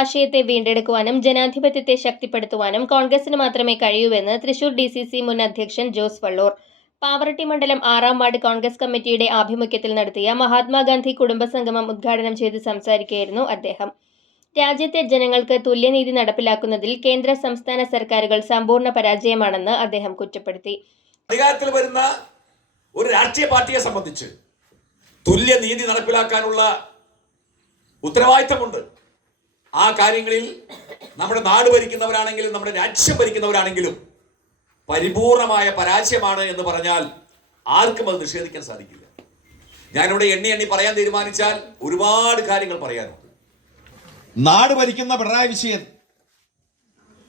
ആശയത്തെ വീണ്ടെടുക്കുവാനും ജനാധിപത്യത്തെ ശക്തിപ്പെടുത്തുവാനും കോൺഗ്രസിന് മാത്രമേ കഴിയൂവെന്ന് തൃശൂർ ഡി സി സി മുൻ അധ്യക്ഷൻ ജോസ് വള്ളൂർ. പാവറട്ടി മണ്ഡലം ആറാം വാർഡ് കോൺഗ്രസ് കമ്മിറ്റിയുടെ ആഭിമുഖ്യത്തിൽ നടത്തിയ മഹാത്മാഗാന്ധി കുടുംബസംഗമം ഉദ്ഘാടനം ചെയ്ത് സംസാരിക്കുകയായിരുന്നു അദ്ദേഹം. രാജ്യത്തെ ജനങ്ങൾക്ക് തുല്യനീതി നടപ്പിലാക്കുന്നതിൽ കേന്ദ്ര സംസ്ഥാന സർക്കാരുകൾ സമ്പൂർണ പരാജയമാണെന്ന് അദ്ദേഹം കുറ്റപ്പെടുത്തി. അധികാരത്തിൽ വരുന്ന ഒരു രാഷ്ട്രീയ പാർട്ടിയെ സംബന്ധിച്ച് തുല്യനീതി നടപ്പിലാക്കാനുള്ള ഉത്തരവാദിത്തമുണ്ട്. ആ കാര്യങ്ങളിൽ നമ്മുടെ നാട് ഭരിക്കുന്നവരാണെങ്കിലും നമ്മുടെ രാജ്യം ഭരിക്കുന്നവരാണെങ്കിലും പരിപൂർണമായ പരാജയമാണ് എന്ന് പറഞ്ഞാൽ ആർക്കും അത് നിഷേധിക്കാൻ സാധിക്കില്ല. ഞാനിവിടെ എണ്ണി എണ്ണി പറയാൻ തീരുമാനിച്ചാൽ ഒരുപാട് കാര്യങ്ങൾ പറയാനുണ്ട്. നാട് ഭരിക്കുന്ന പിണറായി വിജയൻ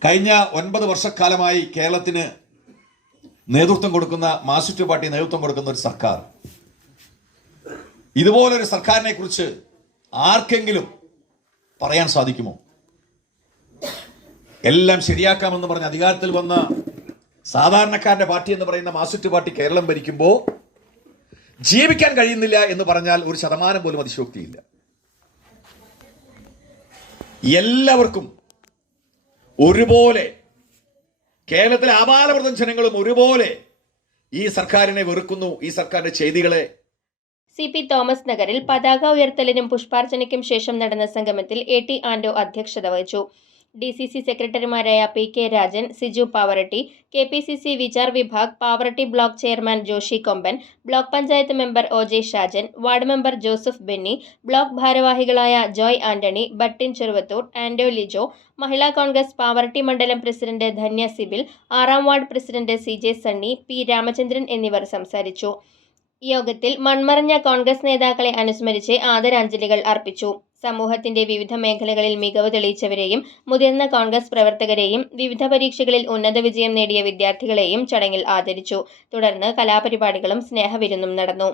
കഴിഞ്ഞ ഒൻപത് വർഷക്കാലമായി കേരളത്തിന് നേതൃത്വം കൊടുക്കുന്ന മാർസിസ്റ്റ് പാർട്ടി നേതൃത്വം കൊടുക്കുന്ന ഒരു സർക്കാർ. ഇതുപോലൊരു സർക്കാരിനെ കുറിച്ച് ആർക്കെങ്കിലും പറയാൻ സാധിക്കുമോ? എല്ലാം ശരിയാക്കാമെന്ന് പറഞ്ഞ് അധികാരത്തിൽ വന്ന സാധാരണക്കാരന്റെ പാർട്ടി എന്ന് പറയുന്ന മാർസിസ്റ്റ് പാർട്ടി കേരളം ഭരിക്കുമ്പോൾ ജീവിക്കാൻ കഴിയുന്നില്ല എന്ന് പറഞ്ഞാൽ ഒരു ശതമാനം പോലും അതിശോക്തിയില്ല എല്ലാവർക്കും ഒരുപോലെ കേരളത്തിലെ ആപാലവൃതം ജനങ്ങളും ഒരുപോലെ ഈ സർക്കാരിനെ വെറുക്കുന്നു ഈ സർക്കാരിന്റെ ചെയ്തികളെ സി പി തോമസ് നഗറിൽ പതാക ഉയർത്തലിനും പുഷ്പാർച്ചനയ്ക്കും ശേഷം നടന്ന സംഗമത്തിൽ എ ടി ആൻഡോ അധ്യക്ഷത വഹിച്ചു. ഡി സി സി സെക്രട്ടറിമാരായ P K Rajan Siju Pavaratty K P C C Vichar Vibhag Pavaratty block chairman Joshy Komban block panchayat member O J Shajan ward member Joseph Benny block ഭാരവാഹികളായ ജോയ് ആന്റണി ബട്ടിൻ ചെറുവത്തൂർ ആൻഡോ ലിജോ മഹിളാ കോൺഗ്രസ് പാവറട്ടി മണ്ഡലം president Dhanya Sibil ആറാം ward president C J Sunny P Ramachandran എന്നിവർ സംസാരിച്ചു. യോഗത്തിൽ മൺമറഞ്ഞ കോൺഗ്രസ് നേതാക്കളെ അനുസ്മരിച്ച് ആദരാഞ്ജലികൾ അർപ്പിച്ചു. സമൂഹത്തിന്റെ വിവിധ മേഖലകളിൽ മികവ് തെളിയിച്ചവരെയും മുതിർന്ന കോൺഗ്രസ് പ്രവർത്തകരെയും വിവിധ പരീക്ഷകളിൽ ഉന്നത വിജയം നേടിയ വിദ്യാർത്ഥികളെയും ചടങ്ങിൽ ആദരിച്ചു. തുടർന്ന് കലാപരിപാടികളും സ്നേഹവിരുന്നും നടന്നു.